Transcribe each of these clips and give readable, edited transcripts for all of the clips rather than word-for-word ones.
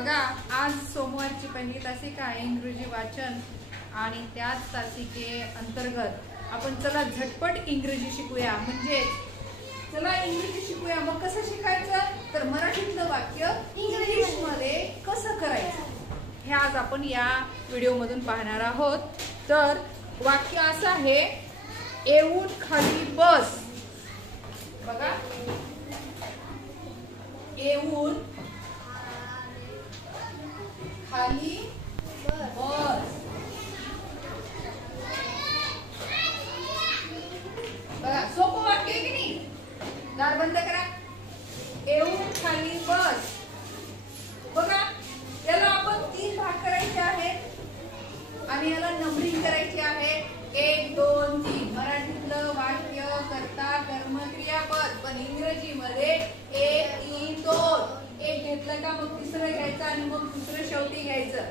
बघा, आज सोमवारची पहिली तासिका आहे इंग्रजी वाचन आणि त्याच तासिके अंतर्गत आपण चला झटपट इंग्रजी शिकूया. म्हणजे चला इंग्रजी शिकूया. मग कसं शिकायचं, तर मराठीतलं वाक्य इंग्लिश मध्ये कसं करायचं हे आज आपण या व्हिडिओ मधून पाहणार आहोत. तर वाक्य असं आहे, येऊन खाली बस. बघा, येऊन खाली बस. बघा, सोपं वाक्य आहे की नाही. दार बंद करा. येऊन खाली बस. बघा, याला आपण 3 भाग करायचे आहेत आणि याला नंबरिंग करायची आहे. 1 2 3. मराठीतलं वाक्य कर्ता कर्म क्रियापद, पण इंग्रजी मध्ये 1 3 2. एक घेतलं का मग तिसरं घ्यायचं आणि मग दुसरं शेवटी घ्यायचं,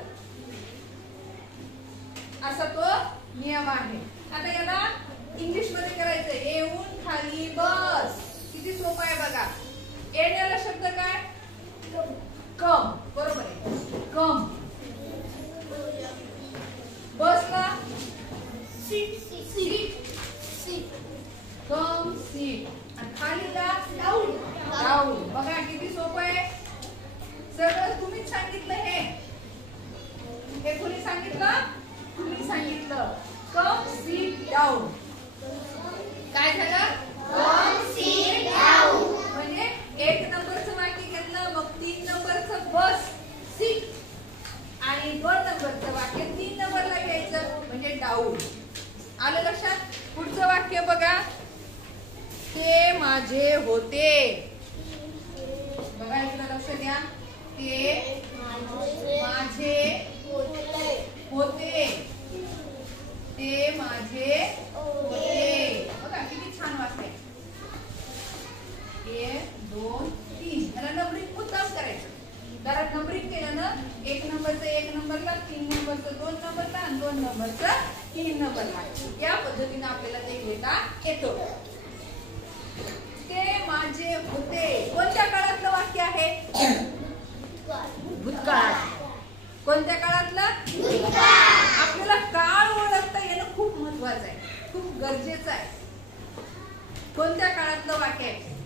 असा तो नियम आहे. आता याला इंग्लिश मध्ये करायचं. येऊन खाली बस. किती सोपं आहे बघा. येण्याला शब्द काय, कम. बरोबर आहे, कम. बसला सीट, सीट, सीट. कम सीट. आणि खालीला डाऊन, डाऊन. बघा किती सोपं आहे. सगळं तुम्हीच सांगितलं. हे कोणी सांगितलं, तुम्ही सांगितलं. कम सीट डाऊन. काय झालं, कम सीट डाऊन. म्हणजे 1 नंबरचं वाक्य घेतलं, मग 3 नंबरचं बस सीट आणि 2 नंबरचं वाक्य 3 नंबरला घ्यायचं म्हणजे डाऊन. आलं लक्षात. पुढचं वाक्य बघा, ते माझे होते. बघा इकडे लक्ष द्या. ते माझे होते. ते माझे होते. बघा किती छान वाक्य आहे. 1 2 3. याला नंबरिंग मुद्दाम करायचं. जरा नंबरिंग केलं ना, 1 नंबरचं 1 नंबरला, 3 नंबरचं 2 नंबरला आणि 2 नंबरचं 3 नंबरला. या पद्धतीने आपल्याला ते घेता येतो. ते माझे होते. कोणत्या काळातलं वाक्य आहे, भूतकाळ. कोणत्या काळातलं, आपल्याला काळ ओळखता येणं खूप महत्वाचं आहे, खूप गरजेचं आहे. कोणत्या काळातलं वाक्य आहे,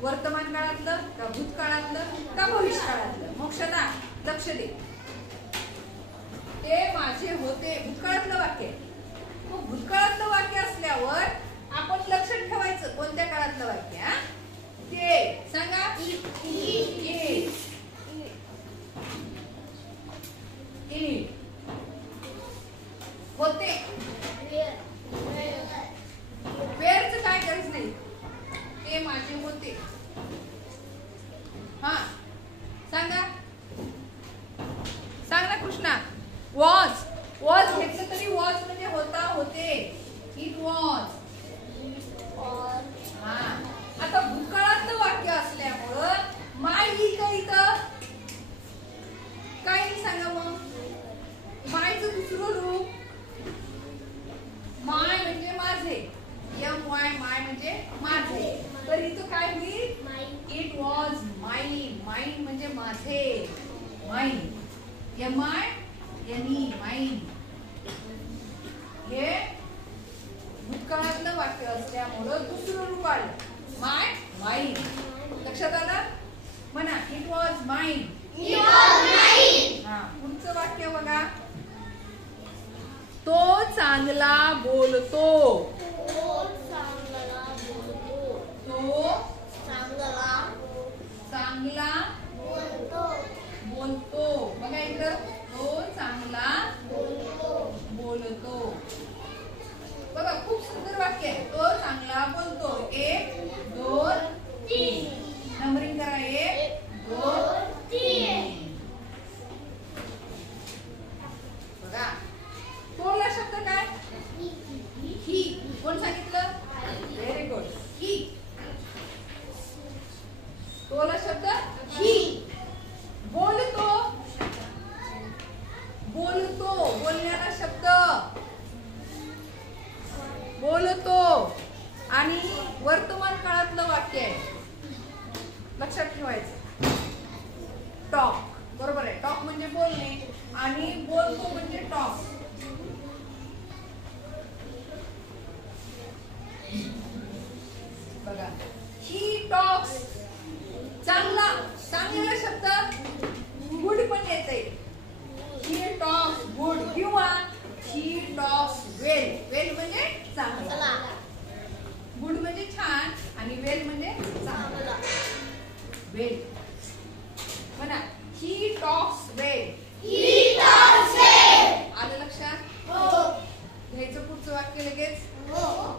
वर्तमान काळातलं का भूतकाळातलं का भविष्य काळातलं. मोक्षदा लक्ष दे. ते माझे होते भूतकाळातलं वाक्य. मग भूतकाळातलं वाक्य असल्यावर आपण लक्षात ठेवायचं कोणत्या काळातलं वाक्य. ते सांगा, होते. वेळच काय गरज नाही. ते माझे होते. हा सांगा, सांग ना कृष्णा. वॉज, वॉज घेतलं तरी वॉज म्हणजे होता, होते. It was. हा, आता भूतकाळातलं वाक्य असल्यामुळं माय ही काही तर काय नाही. सांगा मग, मायचं दुसरं रूप. माय म्हणजे माझे, MY, माय म्हणजे माझे. तर इथं काय होईल, इट वॉज माईन. माईन म्हणजे माझे, माईन. MI NE माईन. हे भूतकाळातलं वाक्य असल्यामुळं दुसरं रूप आलं, माय, माईन. लक्षात आलं. म्हणा, इट वॉज माईन. हा, पुढचं वाक्य बघा, तो चांगला बोलतो. तो चांगला बोलतो. बघा इकडं, तो चांगला बोलतो. बघा खूप सुंदर वाक्य आहे. तो चांगला बोलतो. 1 2 3. नंबरिंग करा. 1 2 3. बघा, तोला शब्द काय, ही. कोण सांगितलं, व्हेरी गुड, ही. तोला शब्द ही. बोलतो, बोलतो. बोलण्याला शब्द बोलतो. आणि वर्तमान काळातलं वाक्य आहे, लक्षात ठेवायचं. टॉक. बरोबर आहे. टॉक म्हणजे बोलणे आणि बोलतो म्हणजे टॉक. बघा, ही टॉक्स. चांगला शब्द गुड पण येते. ही टॉक्स गुड किंवा ही टॉक्स वेल. वेल म्हणजे चांगला. गुड म्हणजे छान आणि वेल म्हणजे चांगला. वेल म्हणा, he talks well. He talks वेल. आलं लक्षात? हो. घ्यायचं पुढचं वाक्य लगेच. हो.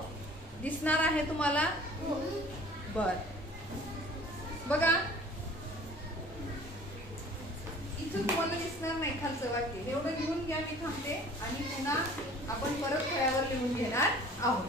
दिसणार आहे तुम्हाला? हो. बर, बघा इथं तुम्हाला दिसणार नाही खालचं वाक्य. एवढं लिहून घ्या, मी थांबते आणि पुन्हा आपण परत फळ्यावर लिहून घेणार आहोत.